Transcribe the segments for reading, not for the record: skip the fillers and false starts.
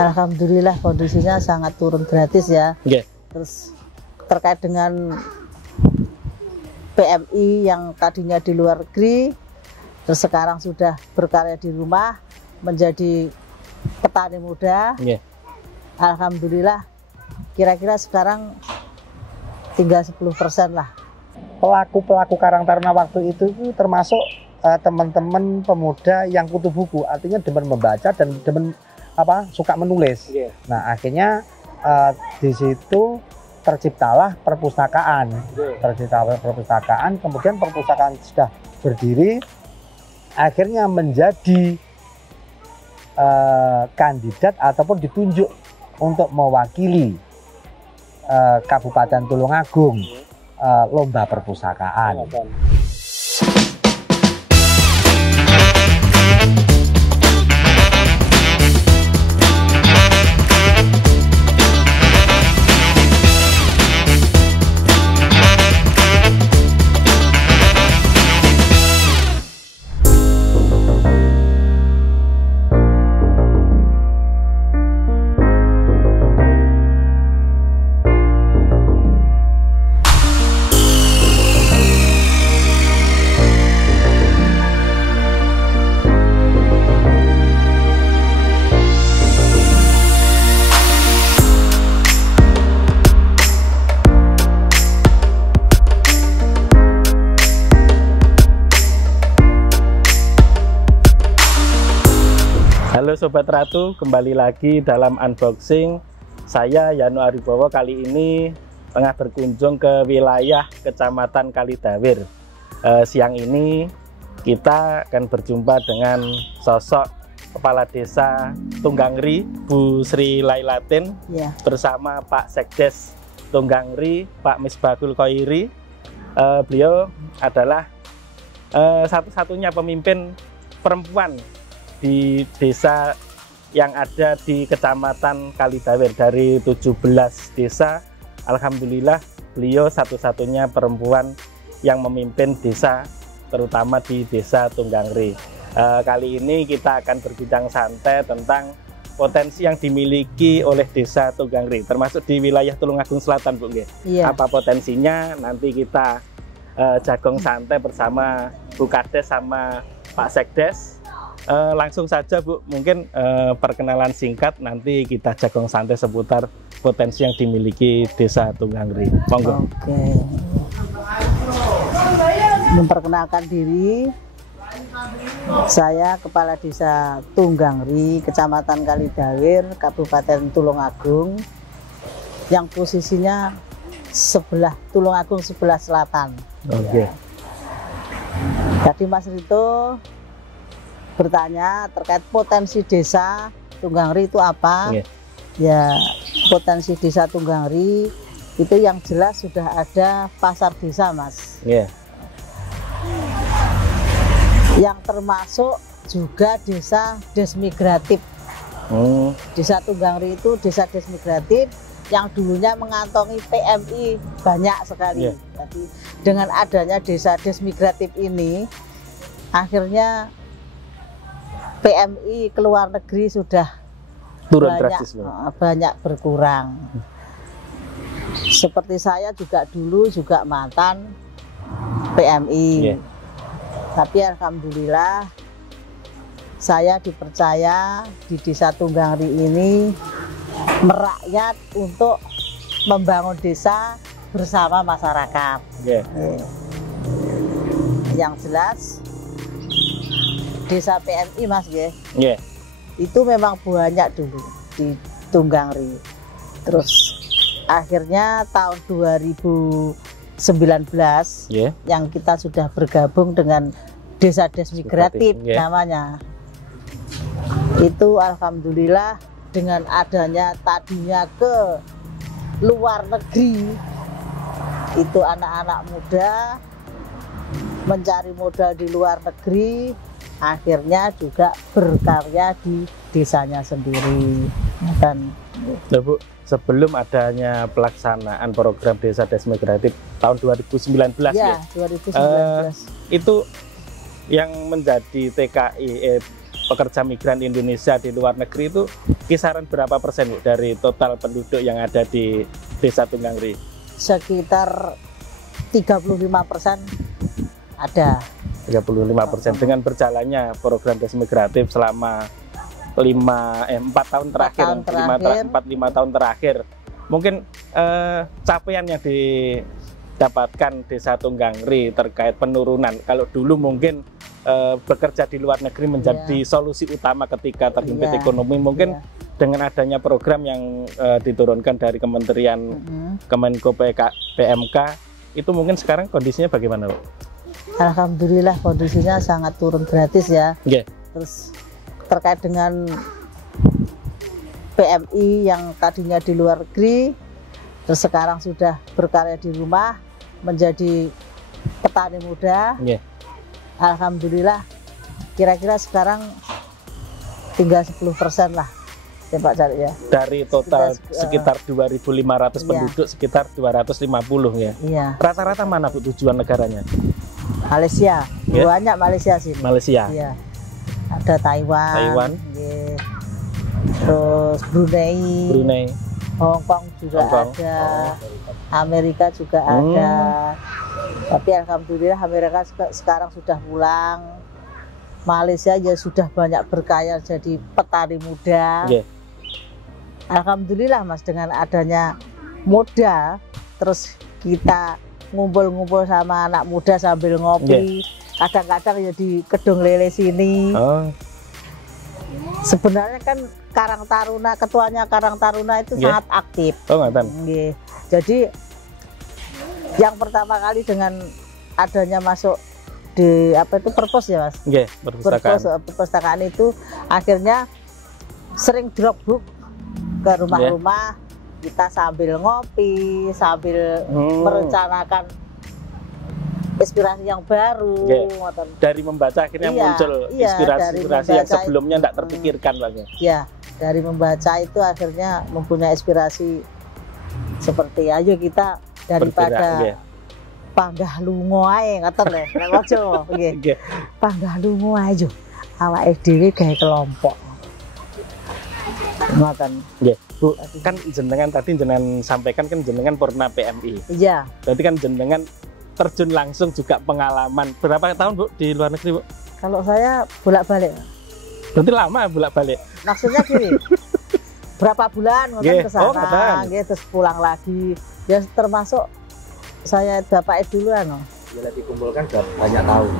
Alhamdulillah kondisinya sangat turun gratis ya. Yeah. Terus terkait dengan PMI yang tadinya di luar negeri, terus sekarang sudah berkarya di rumah menjadi petani muda. Yeah. Alhamdulillah kira-kira sekarang tinggal 10% lah. Pelaku-pelaku Karang Taruna waktu itu termasuk teman-teman pemuda yang kutu buku, artinya demen membaca dan demen suka menulis. Yeah. Nah akhirnya di situ terciptalah perpustakaan. Kemudian perpustakaan sudah berdiri, akhirnya menjadi kandidat ataupun ditunjuk untuk mewakili Kabupaten Tulungagung lomba perpustakaan. Halo Sobat Ratu, kembali lagi dalam unboxing. Saya Yano Aribowo kali ini tengah berkunjung ke wilayah Kecamatan Kalidawir. Siang ini kita akan berjumpa dengan sosok Kepala Desa Tunggangri, Bu Sri Lailatin, Ya. bersama Pak Sekdes Tunggangri, Pak Misbahul Khoiri. Beliau adalah satu-satunya pemimpin perempuan di desa yang ada di Kecamatan Kalidawir. Dari 17 desa, alhamdulillah beliau satu-satunya perempuan yang memimpin desa, terutama di Desa Tunggangri. Kali ini kita akan berbincang santai tentang potensi yang dimiliki oleh Desa Tunggangri, termasuk di wilayah Tulungagung Selatan, Bu. Iya. Apa potensinya? Nanti kita jagong santai bersama Bu Kades sama Pak Sekdes. Langsung saja Bu, mungkin perkenalan singkat, nanti kita jagong santai seputar potensi yang dimiliki Desa Tunggangri. Monggo. Oke. Memperkenalkan diri, saya Kepala Desa Tunggangri, Kecamatan Kalidawir, Kabupaten Tulungagung, yang posisinya sebelah Tulungagung sebelah selatan. Oke. Jadi Mas Rito bertanya terkait potensi Desa Tunggangri itu apa? Yeah. Ya, potensi Desa Tunggangri itu yang jelas sudah ada pasar desa, Mas. Yeah. Yang termasuk juga desa desmigratif. Desa Tunggangri itu desa desmigratif yang dulunya mengantongi PMI banyak sekali. Yeah. Jadi dengan adanya desa desmigratif ini, akhirnya PMI ke luar negeri sudah Turun banyak, drastis, banyak berkurang. Seperti saya juga dulu juga mantan PMI. Yeah. Tapi alhamdulillah saya dipercaya di Desa Tunggangri ini merakyat untuk membangun desa bersama masyarakat. Yeah. Yang jelas Desa PMI, Mas, ya. Yeah. Itu memang banyak dulu di Tunggangri. Terus akhirnya tahun 2019 Yeah. yang kita sudah bergabung dengan Desa Desmigratif Yeah. namanya. Itu alhamdulillah dengan adanya tadinya ke luar negeri, itu anak-anak muda mencari modal di luar negeri, akhirnya juga berkarya di desanya sendiri. Dan Nah, Bu, sebelum adanya pelaksanaan program Desa Desmigratif tahun 2019 ya, 2019 itu yang menjadi TKI pekerja migran Indonesia di luar negeri itu kisaran berapa persen Bu, dari total penduduk yang ada di Desa Tunggangri? Sekitar 35% ada. 35%. Dengan berjalannya program desa migratif selama 4 tahun terakhir, 5 tahun terakhir, mungkin capaian yang didapatkan Desa Tunggangri terkait penurunan, kalau dulu mungkin bekerja di luar negeri menjadi solusi utama ketika terhimpit ekonomi, mungkin dengan adanya program yang diturunkan dari Kementerian Kemenko PMK itu mungkin sekarang kondisinya bagaimana Bu? Alhamdulillah kondisinya sangat turun gratis ya. Terus terkait dengan PMI yang tadinya di luar negeri, terus sekarang sudah berkarya di rumah menjadi petani muda. Alhamdulillah kira-kira sekarang tinggal 10% lah ya Pak Cari ya. Dari total sekitar 2.500 penduduk, sekitar 250 ya. Rata-rata mana Bu tujuan negaranya? Malaysia, banyak Malaysia sini. Malaysia. Iya. Ada Taiwan. Terus Brunei. Hong Kong juga ada. Amerika juga ada. Tapi alhamdulillah Amerika sekarang sudah pulang. Malaysia ya sudah banyak berkaya jadi petani muda. Alhamdulillah Mas, dengan adanya modal, terus kita ngumpul-ngumpul sama anak muda sambil ngopi, kadang-kadang ya di Kedung Lele sini. Sebenarnya kan Karang Taruna, ketuanya Karang Taruna itu sangat aktif. Jadi yang pertama kali dengan adanya masuk di perpus ya Mas, perpustakaan itu akhirnya sering drop book ke rumah-rumah. Kita sambil ngopi, sambil merencanakan inspirasi yang baru. Dari membaca akhirnya muncul inspirasi yang sebelumnya tidak terpikirkan lagi. Dari membaca itu akhirnya mempunyai inspirasi seperti aja kita daripada panggah lungo ae ngoten lho, nek Jawa nggih. Panggah lungo ae yo awake dhewe gawe kelompok. Ngoten. Bu, kan jenengan tadi jenengan sampaikan kan jenengan pernah PMI. Berarti kan jenengan terjun langsung juga pengalaman. Berapa tahun Bu di luar negeri Bu? Kalau saya bolak-balik. Berarti lama bolak-balik? Maksudnya gini, berapa bulan ngoten ke sana, terus pulang lagi. Ya termasuk saya bapaknya duluan. Ya dikumpulkan sudah banyak tahun.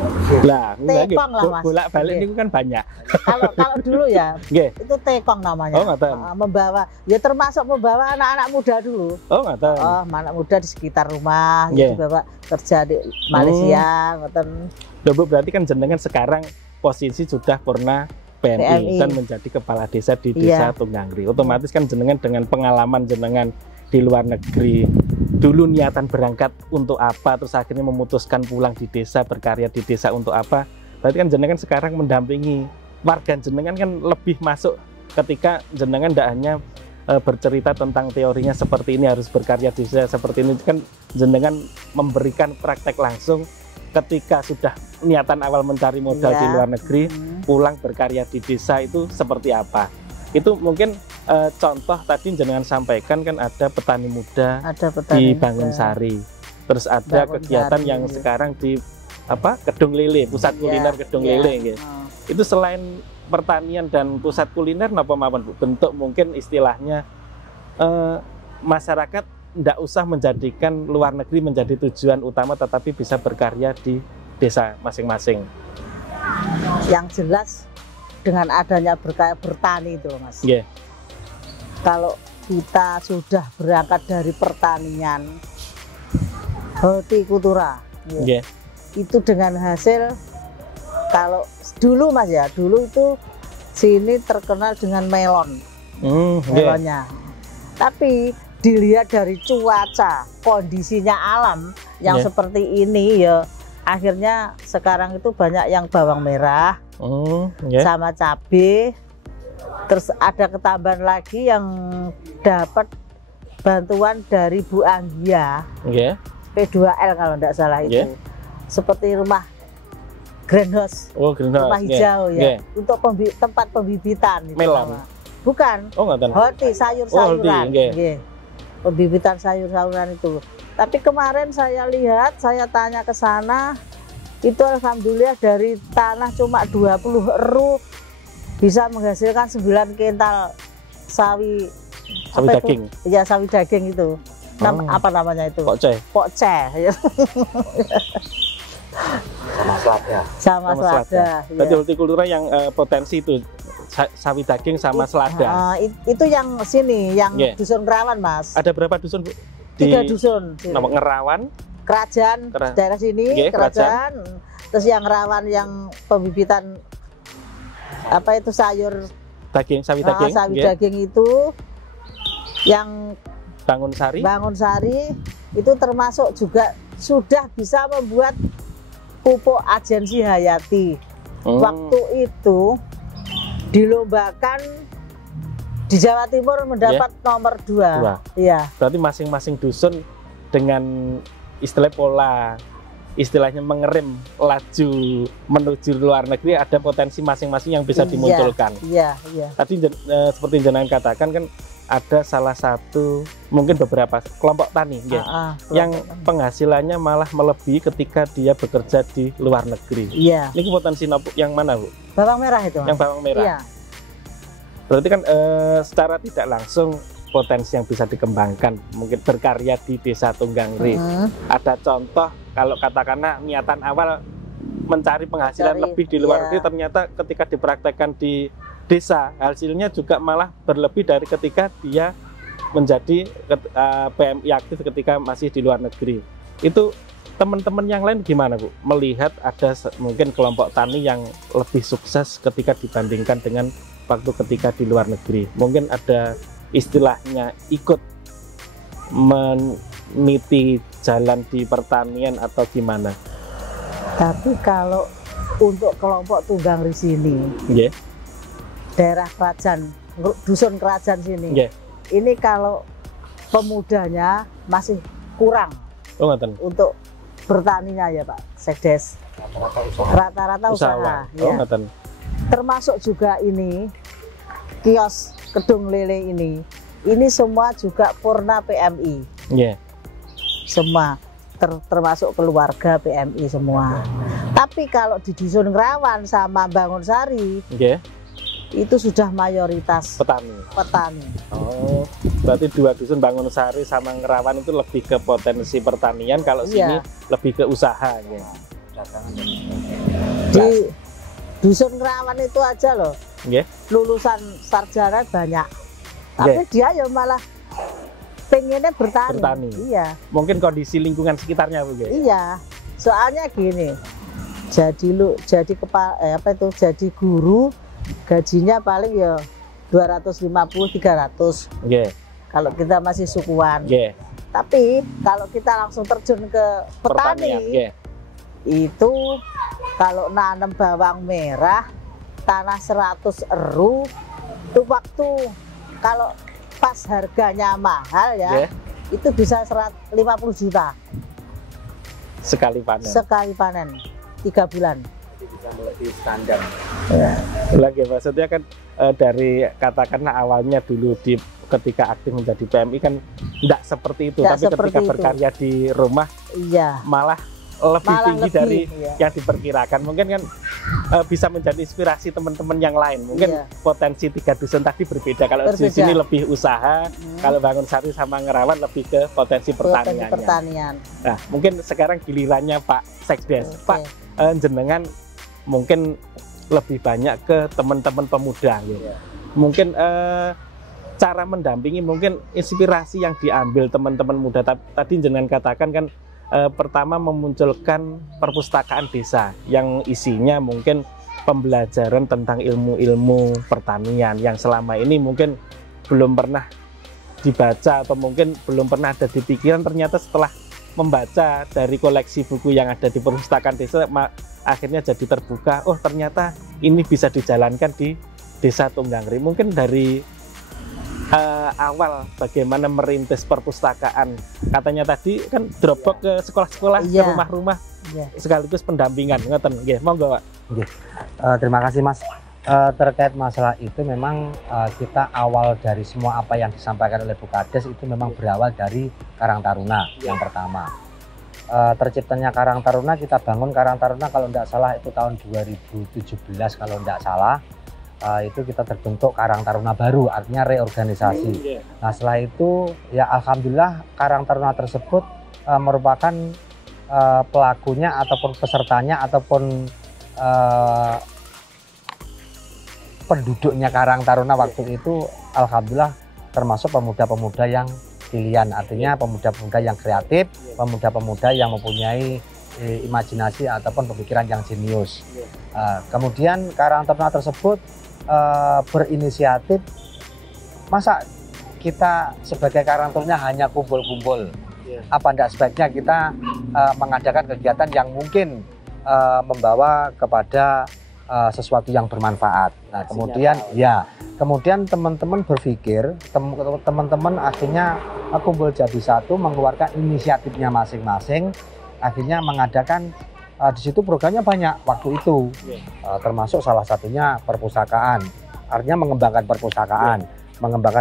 Lah, tekong lah Mas. Bolak-balik itu kan banyak. Kalau dulu ya, itu tekong namanya. Membawa, ya termasuk membawa anak-anak muda dulu. Anak muda di sekitar rumah, dibawa kerja di Malaysia, ngoten. Bu, berarti kan jenengan sekarang posisi sudah pernah PMI dan menjadi kepala desa di Desa Tunggangri. Otomatis kan jenengan dengan pengalaman jenengan di luar negeri, dulu niatan berangkat untuk apa, terus akhirnya memutuskan pulang di desa, berkarya di desa untuk apa. Berarti kan jenengan sekarang mendampingi warga jenengan kan lebih masuk ketika jenengan tidak hanya bercerita tentang teorinya seperti ini harus berkarya di desa seperti ini, kan jenengan memberikan praktek langsung ketika sudah niatan awal mencari modal di luar negeri, pulang berkarya di desa itu seperti apa. Itu mungkin contoh tadi jenengan sampaikan kan ada petani muda di Bangunsari, terus ada kegiatan yang sekarang di Kedung Lele, pusat kuliner Kedung Lele. Itu selain pertanian dan pusat kuliner napa mawon Bu? Bentuk mungkin istilahnya masyarakat tidak usah menjadikan luar negeri menjadi tujuan utama, tetapi bisa berkarya di desa masing-masing. Yang jelas dengan adanya bertani itu Mas. Kalau kita sudah berangkat dari pertanian, hortikultura, itu dengan hasil, kalau dulu Mas ya, dulu itu sini terkenal dengan melon, melonnya. Tapi dilihat dari cuaca, kondisinya alam yang seperti ini ya, akhirnya sekarang itu banyak yang bawang merah, sama cabai. Terus ada ketambahan lagi yang dapat bantuan dari Bu Anggia, P2L kalau tidak salah itu. Seperti rumah greenhouse. Oh, greenhouse. Rumah hijau Nggih. ya. Untuk tempat pembibitan itu Melon. nama. Bukan. Oh, ngoten. Hoti, sayur-sayuran. nggih. Nggih. Pembibitan sayur-sayuran itu. Tapi kemarin saya lihat, saya tanya ke sana, itu alhamdulillah dari tanah cuma 20 eru bisa menghasilkan 9 kintal sawi Sawi apa daging. itu? Ya, sawi daging itu. Apa namanya itu? Pokce. Pokce. Ya. Sama selada. Sama selada. Berarti Ya. hortikultura yang potensi itu sawi daging sama selada. Itu yang sini, yang Nggih. dusun Ngerawan, Mas. Ada berapa dusun, Bu? 3 dusun. sini. Nama Ngerawan, Kerajaan daerah sini, Nggih, kerajaan. Terus yang Ngerawan yang pembibitan apa itu sayur daging, sawi daging. sawi nggih. daging itu yang Bangun Sari. Bangun Sari itu termasuk juga sudah bisa membuat pupuk agensi hayati. Waktu itu dilombakan di Jawa Timur mendapat nomor 2. Iya. Berarti masing-masing dusun dengan istilah pola, istilahnya mengerem laju menuju luar negeri, ada potensi masing-masing yang bisa dimunculkan. Iya, iya. Tadi seperti jenengan katakan kan ada salah satu, mungkin beberapa kelompok tani yang penghasilannya malah melebihi ketika dia bekerja di luar negeri. Iya. Ini potensi yang mana, Bu? Bawang merah itu. Yang bawang merah. Iya. Berarti kan secara tidak langsung potensi yang bisa dikembangkan, mungkin berkarya di Desa Tunggangri. Ada contoh kalau katakanlah niatan awal mencari penghasilan lebih di luar negeri, ternyata ketika dipraktekkan di desa hasilnya juga malah berlebih dari ketika dia menjadi PMI aktif ketika masih di luar negeri. Itu teman-teman yang lain gimana, Bu? Melihat ada mungkin kelompok tani yang lebih sukses ketika dibandingkan dengan waktu ketika di luar negeri. Mungkin ada istilahnya ikut meniti jalan di pertanian atau gimana? Tapi kalau untuk kelompok Tunggangri sini, daerah kerajaan, dusun kerajaan sini, ini kalau pemudanya masih kurang untuk bertaninya ya Pak Sekdes. Rata-rata usaha. Ya. Termasuk juga ini kios Kedung Lele ini semua juga purna PMI. Semua termasuk keluarga PMI semua. Tapi kalau di dusun Ngerawan sama Bangun Sari, itu sudah mayoritas petani. Oh, berarti 2 dusun Bangun Sari sama Ngerawan itu lebih ke potensi pertanian, kalau sini lebih ke usaha. Di dusun Ngerawan itu aja loh, lulusan sarjana banyak, tapi dia ya malah pengennya bertani. Iya. Mungkin kondisi lingkungan sekitarnya, Bu. Iya. Soalnya gini, jadi jadi guru gajinya paling ya 250-300. Kalau kita masih sukuan. Tapi kalau kita langsung terjun ke petani, itu kalau nanam bawang merah tanah 100 eru itu waktu kalau pas harganya mahal itu bisa 50 juta sekali panen 3 bulan. Bisa melebihi standar. Lagi maksudnya kan dari katakanlah awalnya dulu ketika aktif menjadi PMI kan tidak seperti itu, tapi ketika berkarya di rumah malah lebih tinggi dari yang diperkirakan. Mungkin kan bisa menjadi inspirasi teman-teman yang lain. Mungkin potensi 3 dusun tadi berbeda. Kalau di sini lebih usaha, kalau Bangun Sari sama Ngerawan lebih ke potensi pertanian. Nah, mungkin sekarang gilirannya Pak Sekdes. Pak, jenengan mungkin lebih banyak ke teman-teman pemuda. Mungkin cara mendampingi, mungkin inspirasi yang diambil teman-teman muda. Tadi jenengan katakan kan pertama memunculkan perpustakaan desa yang isinya mungkin pembelajaran tentang ilmu-ilmu pertanian yang selama ini mungkin belum pernah dibaca atau mungkin belum pernah ada di pikiran. Ternyata setelah membaca dari koleksi buku yang ada di perpustakaan desa, akhirnya jadi terbuka, oh ternyata ini bisa dijalankan di Desa Tunggangri. Mungkin dari awal bagaimana merintis perpustakaan. Katanya tadi kan drop box ke sekolah-sekolah, ke rumah-rumah, sekaligus pendampingan. Ngoten nggih, monggo Pak. Nggih. Terima kasih Mas. Terkait masalah itu memang kita awal dari semua apa yang disampaikan oleh Bu Kades itu memang berawal dari Karang Taruna yang pertama. Terciptanya Karang Taruna, kita bangun Karang Taruna kalau tidak salah itu tahun 2017 kalau tidak salah. Itu kita terbentuk Karang Taruna baru, artinya reorganisasi. Nah setelah itu ya alhamdulillah Karang Taruna tersebut merupakan pelakunya ataupun pesertanya ataupun penduduknya Karang Taruna waktu itu alhamdulillah termasuk pemuda-pemuda yang pilihan, artinya pemuda-pemuda yang kreatif, pemuda-pemuda yang mempunyai imajinasi ataupun pemikiran yang jenius. Kemudian Karang Taruna tersebut berinisiatif, masa kita sebagai Karang Taruna hanya kumpul-kumpul, apa tidak sebaiknya kita mengadakan kegiatan yang mungkin membawa kepada sesuatu yang bermanfaat. Nah kemudian teman-teman berpikir, teman-teman akhirnya kumpul jadi satu, mengeluarkan inisiatifnya masing-masing, akhirnya mengadakan di situ programnya banyak waktu itu, termasuk salah satunya perpustakaan, artinya mengembangkan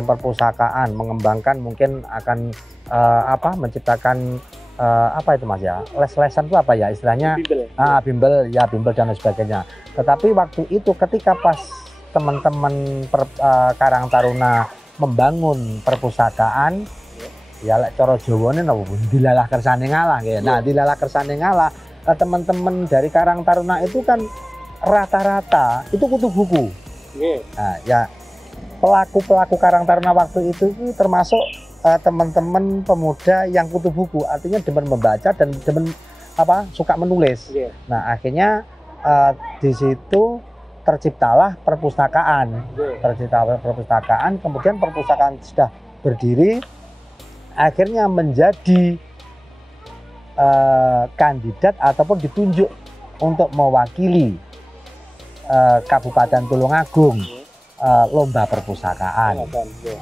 perpustakaan, mengembangkan mungkin akan menciptakan apa itu Mas ya, les-lesan itu apa ya istilahnya, bimbel dan sebagainya. Tetapi waktu itu ketika pas teman-teman Karang Taruna membangun perpustakaan, ya lek cara Jawane napa dilalah kersane ngalah ya. Nah, dilalah kersane ngalah, teman-teman dari Karang Taruna itu kan rata-rata itu kutu buku. Nah, ya pelaku Karang Taruna waktu itu termasuk teman-teman pemuda yang kutu buku, artinya demen membaca dan demen suka menulis. Nah, akhirnya di situ terciptalah perpustakaan. Kemudian perpustakaan sudah berdiri, akhirnya menjadi kandidat ataupun ditunjuk untuk mewakili Kabupaten Tulungagung lomba perpustakaan.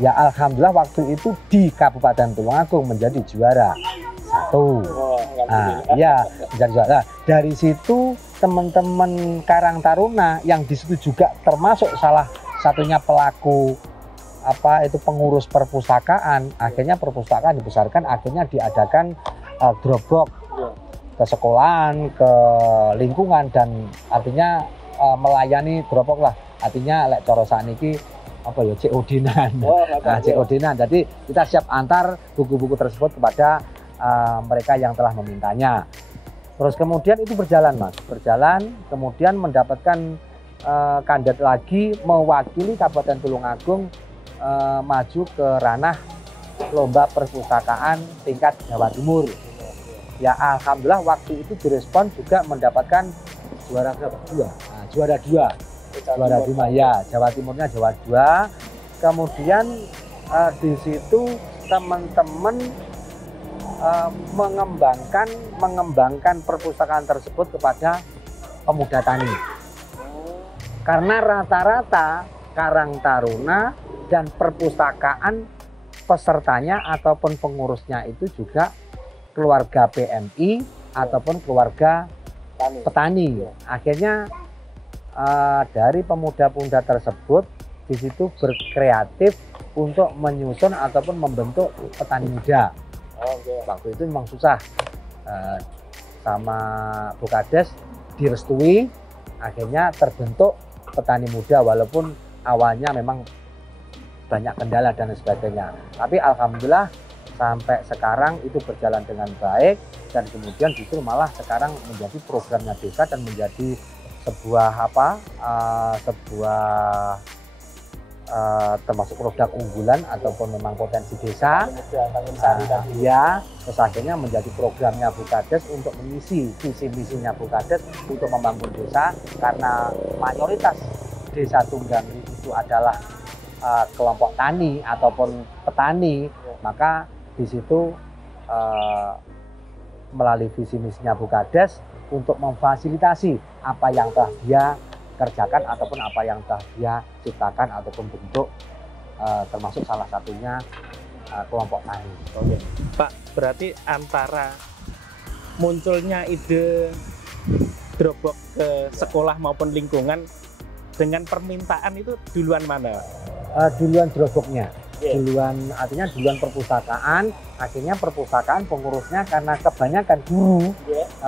Ya alhamdulillah waktu itu di Kabupaten Tulungagung menjadi juara 1. Menjadi juara. Dari situ teman-teman Karang Taruna yang di situ juga termasuk salah satunya pelaku pengurus perpustakaan, akhirnya perpustakaan dibesarkan, akhirnya diadakan drop box ke sekolahan, ke lingkungan, dan artinya melayani drop box lah, artinya lek cara sakniki COD-nan. COD-nan. Jadi kita siap antar buku-buku tersebut kepada mereka yang telah memintanya. Terus kemudian itu berjalan Mas, kemudian mendapatkan kandidat lagi mewakili Kabupaten Tulungagung maju ke ranah lomba perpustakaan tingkat Jawa Timur. Ya alhamdulillah waktu itu direspon juga mendapatkan juara berapa? Juara 2 ya, Jawa Timurnya juara 2. Kemudian di situ teman-teman mengembangkan perpustakaan tersebut kepada pemuda tani. Karena rata-rata Karang Taruna dan perpustakaan pesertanya ataupun pengurusnya itu juga keluarga PMI ataupun keluarga petani. Akhirnya dari pemuda-pemuda tersebut di situ berkreatif untuk menyusun ataupun membentuk petani muda. Waktu itu memang susah, sama Bu Kades direstui, akhirnya terbentuk petani muda walaupun awalnya memang banyak kendala dan sebagainya. Tapi alhamdulillah sampai sekarang itu berjalan dengan baik, dan kemudian justru malah sekarang menjadi programnya desa dan menjadi sebuah termasuk produk unggulan ataupun memang potensi desa. Terus akhirnya menjadi programnya Bu Kades untuk mengisi visi misinya Bu Kades untuk membangun desa, karena mayoritas desa Tunggangri itu adalah kelompok tani ataupun petani, maka di situ melalui visi misinya Bu Kades untuk memfasilitasi apa yang telah dia kerjakan ataupun apa yang telah dia ciptakan ataupun bentuk termasuk salah satunya kelompok tani. Oke. Pak, berarti antara munculnya ide drop box ke sekolah maupun lingkungan dengan permintaan itu duluan mana? Duluan drop box-nya. Yeah. Artinya duluan perpustakaan, akhirnya perpustakaan pengurusnya karena kebanyakan guru,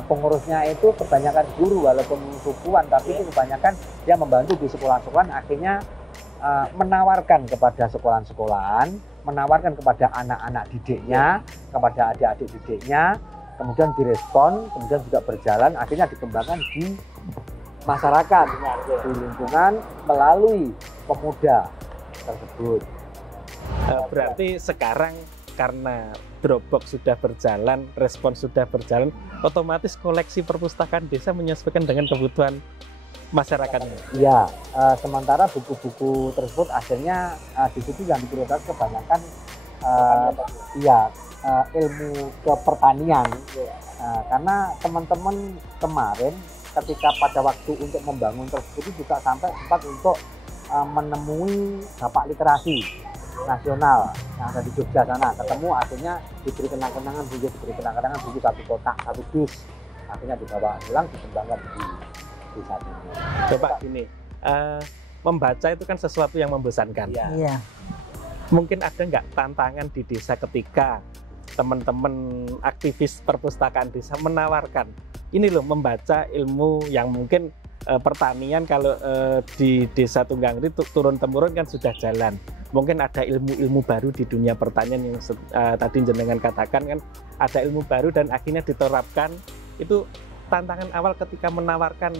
pengurusnya itu kebanyakan guru walaupun sukuan, tapi itu kebanyakan dia membantu di sekolah-sekolahan, akhirnya menawarkan kepada sekolahan-sekolahan, menawarkan kepada anak-anak didiknya, kepada adik-adik didiknya, kemudian direspon, kemudian juga berjalan, akhirnya dikembangkan di masyarakat, di lingkungan melalui pemuda tersebut. Berarti sekarang karena Dropbox sudah berjalan, respon sudah berjalan, otomatis koleksi perpustakaan desa menyesuaikan dengan kebutuhan masyarakatnya. Iya, sementara buku-buku tersebut akhirnya di situ yang diprioritaskan kebanyakan ilmu kepertanian. Karena teman-teman kemarin ketika pada waktu untuk membangun tersebut juga sampai sempat untuk menemui bapak literasi nasional yang ada di Jogja sana, ketemu, akhirnya diberi kenang-kenangan buku satu kotak, satu dus, akhirnya dibawa pulang, dikembangkan di saat ini. Coba gini, membaca itu kan sesuatu yang membosankan. Iya. Mungkin ada nggak tantangan di desa ketika teman-teman aktivis perpustakaan desa menawarkan, ini loh membaca ilmu yang mungkin pertanian kalau di desa Tunggangri turun-temurun kan sudah jalan. Mungkin ada ilmu-ilmu baru di dunia pertanian yang tadi jenengan katakan kan ada ilmu baru dan akhirnya diterapkan. Itu tantangan awal ketika menawarkan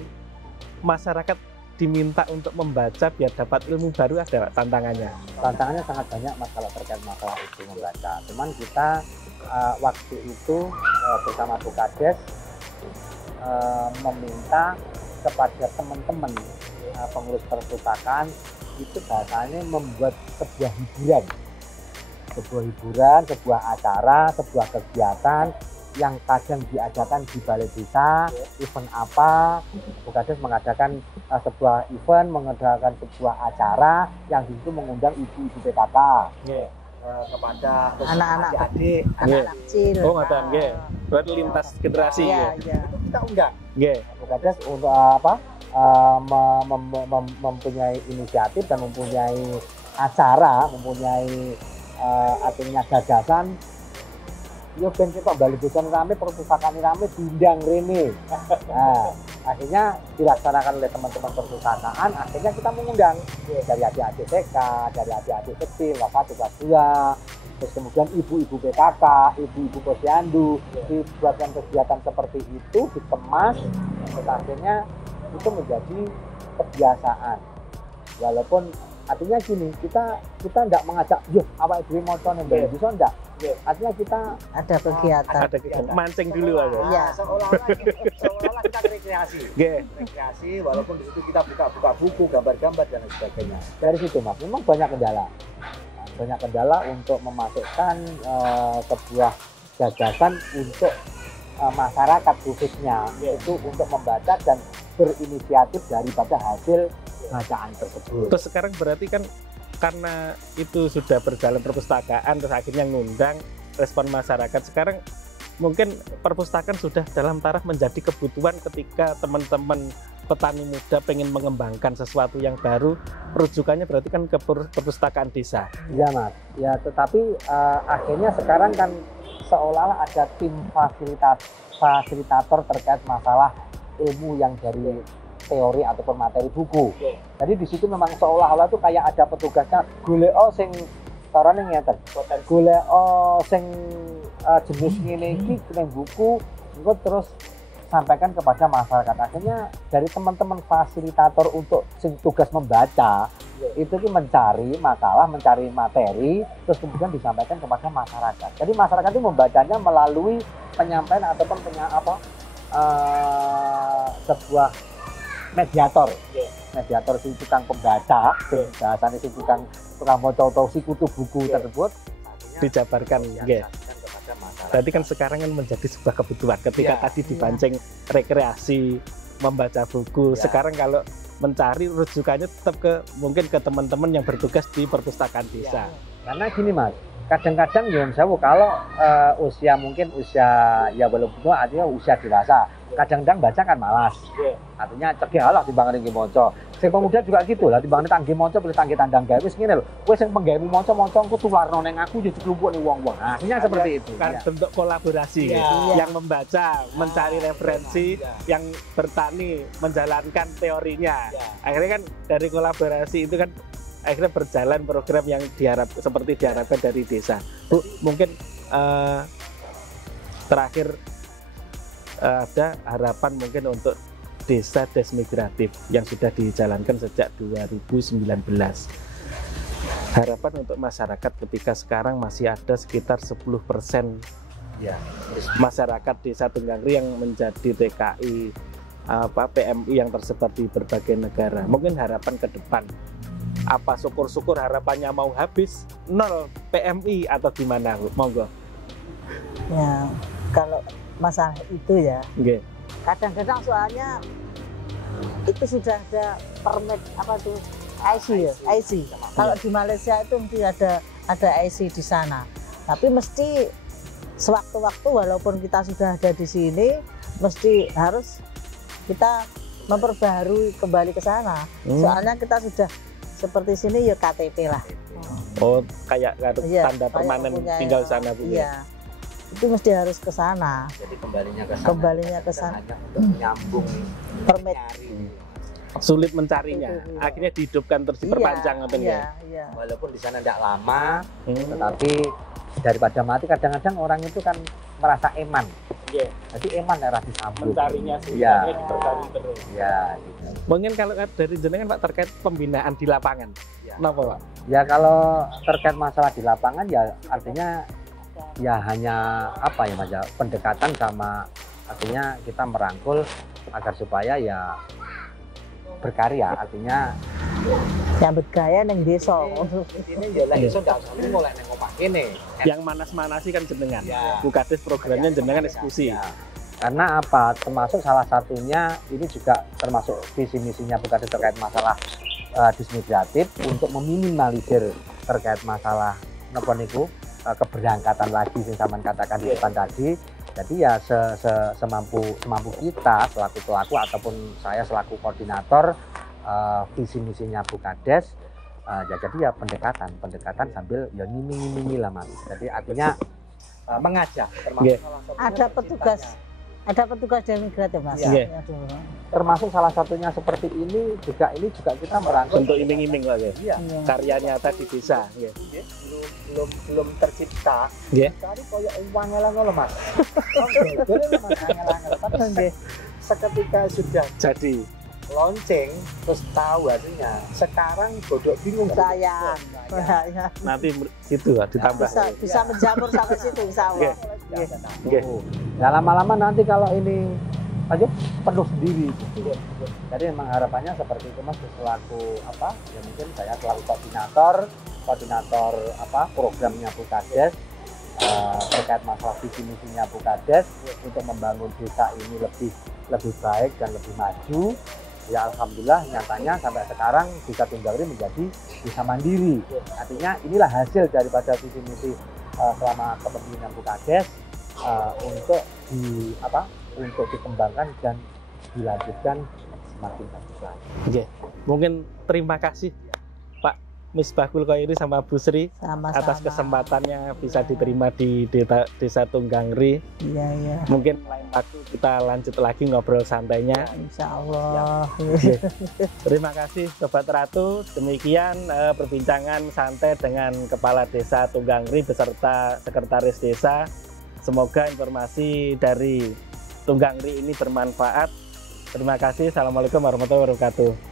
masyarakat diminta untuk membaca biar dapat ilmu baru, ada tantangannya. Tantangannya sangat banyak masalah terkait masalah itu membaca. Cuman kita waktu itu bersama Bu Kades meminta kepada teman-teman pengurus perpustakaan itu bahasanya membuat sebuah hiburan, sebuah acara, sebuah kegiatan yang kadang diadakan di balai desa, event apa, Bu Kades mengadakan sebuah event, mengadakan sebuah acara yang di situ mengundang ibu-ibu PKK kepada anak-anak adik-adik, anak-anak kecil. Oh, ngoten nggih. Berarti lintas generasi Iya, nggih. iya. kita undang. Nggih. Bu Kades untuk mempunyai inisiatif dan mempunyai acara, mempunyai artinya gagasan. Yo ben kita balik desa rame, perpustakaan rame, diundang rene. Nah, akhirnya dilaksanakan oleh teman-teman perpustakaan, akhirnya kita mengundang dari adik-adik TK, dari adik-adik kecil, kelas 1, kelas 2, terus kemudian ibu-ibu PKK, ibu-ibu posyandu, dibuatkan kegiatan seperti itu, dikemas, terus akhirnya itu menjadi kebiasaan. Walaupun artinya gini, kita tidak mengajak, yuk awake dhewe maca nang mbah bisa ndak? Artinya kita Ada kegiatan. Ada kegiatan mancing dulu aja. Iya. seolah-olah kita rekreasi. Nggih. Rekreasi walaupun di situ kita buka buku, gambar-gambar dan lain sebagainya. Dari situ Mas, memang banyak kendala. Banyak kendala untuk memasukkan sebuah gagasan untuk masyarakat khususnya itu untuk membaca dan berinisiatif daripada hasil bacaan tersebut. Terus sekarang berarti kan karena itu sudah berjalan perpustakaan terus akhirnya ngundang respon masyarakat, sekarang mungkin perpustakaan sudah dalam taraf menjadi kebutuhan ketika teman-teman petani muda pengen mengembangkan sesuatu yang baru, rujukannya berarti kan ke perpustakaan desa. Iya Mas, ya tetapi akhirnya sekarang kan seolah-olah ada tim fasilitator terkait masalah ilmu yang dari teori ataupun materi buku. Jadi di situ memang seolah-olah tuh kayak ada petugasnya golek sing carane ngeten. Golek sing jenis ngene iki ning buku, engko terus sampaikan kepada masyarakat. Akhirnya dari teman-teman fasilitator untuk sing tugas membaca itu ki mencari makalah, mencari materi, terus kemudian disampaikan kepada masyarakat. Jadi masyarakat itu membacanya melalui penyampaian ataupun sebuah mediator, si tukang pembaca, bahasanya si tukang maca atau si kutu buku tersebut dijabarkan. Berarti kan sekarang kan menjadi sebuah kebutuhan ketika tadi dipancing rekreasi membaca buku. Sekarang kalau mencari rujukannya tetap mungkin ke teman-teman yang bertugas di perpustakaan desa. Karena gini Mas, kadang-kadang nyuwun sewu kalau usia mungkin ya belum tua, artinya usia dewasa, kadang-kadang baca kan malas. Artinya cegah lah timbangan nggih maca. Sing pemuda juga gitu lah, timbangan tangge maca pilih tangge tandang gawe wis ngene lho. Kowe sing penggawe maca engko tularno ning aku jadi kelompok ning wong-wong. Akhirnya seperti itu. Kan bentuk kolaborasi yang membaca, mencari referensi, yang bertani menjalankan teorinya. Akhirnya kan dari kolaborasi itu kan akhirnya berjalan program yang seperti diharapkan dari desa. Bu, mungkin terakhir ada harapan mungkin untuk desa desmigratif yang sudah dijalankan sejak 2019. Harapan untuk masyarakat ketika sekarang masih ada sekitar 10% masyarakat desa Tunggangri yang menjadi TKI PMI yang tersebar di berbagai negara. Mungkin harapan ke depan apa, syukur-syukur harapannya mau habis 0 PMI atau gimana, Bu? Monggo. Ya, kalau masalah itu ya, kadang-kadang soalnya itu sudah ada permit apa tuh IC ya, IC. Kalau di Malaysia itu mesti ada IC di sana. Tapi mesti sewaktu-waktu walaupun kita sudah ada di sini, mesti harus kita memperbaharui kembali ke sana. Soalnya kita sudah seperti sini ya KTP lah. Oh, kayak tanda permanen tinggal sana, Bu. Iya. Itu mesti harus ke sana. Jadi kembalinya ke sana. Untuk menyambung permit. Sulit mencarinya. Akhirnya dihidupkan terus diperpanjang iya. Walaupun di sana tidak lama, tetapi daripada mati kadang-kadang orang itu kan merasa eman. Jadi eman daerah disambung. Mencarinya susahnya dipercari terus. Gitu. Mungkin kalau dari jenengan Pak terkait pembinaan di lapangan. Kenapa, Pak? Ya kalau terkait masalah di lapangan ya artinya ya hanya apa ya Mas, pendekatan sama artinya kita merangkul agar supaya ya berkarya, artinya yang bergaya neng desa. Ini ya lah iso ndak usah mulai nang omah kene. Yang manas-manasi kan jenengan. Bukades programnya jenengan eksekusi. Karena apa? Termasuk salah satunya ini juga termasuk visi misinya Bukades terkait masalah dismigratif untuk meminimalisir terkait masalah napa niku keberangkatan lagi yang sampean katakan di depan tadi. Jadi ya semampu kita selaku pelaku ataupun saya selaku koordinator visi misinya Bukades jadi ya pendekatan sambil ya ngiming-ngimingi lah Mas. Jadi artinya mengajak termasuk ada petugas demigratif Mas. Termasuk salah satunya seperti ini juga kita merangkul untuk iming-iming lagi. Karya nyata di desa. Belum tercipta. Cari koyo uang ngono Mas. Seketika sudah jadi launching terus tahu hasilnya. Sekarang godok bingung sayang. Nanti gitu ditambah. Bisa menjamur sampai situ insyaallah. Nah, lama-lama nanti kalau ini aja penuh sendiri. Jadi memang harapannya seperti itu Mas, selaku apa? Ya mungkin saya selaku koordinator apa programnya Bukades terkait masalah visi misinya Bukades untuk membangun desa ini lebih baik dan lebih maju. Ya alhamdulillah nyatanya sampai sekarang desa Tunggangri menjadi desa mandiri. Artinya inilah hasil daripada visi misi selama kepemimpinan Bukades untuk dikembangkan dan dilanjutkan semakin bagus lagi. Mungkin terima kasih Pak Misbahul Khoiri sama Bu Sri atas kesempatannya bisa diterima di Desa Tunggangri. Iya. Mungkin lain waktu kita lanjut lagi ngobrol santainya. Insyaallah. Terima kasih Sobat Ratu. Demikian perbincangan santai dengan Kepala Desa Tunggangri beserta Sekretaris Desa. Semoga informasi dari Tunggangri ini bermanfaat. Terima kasih. Assalamualaikum warahmatullahi wabarakatuh.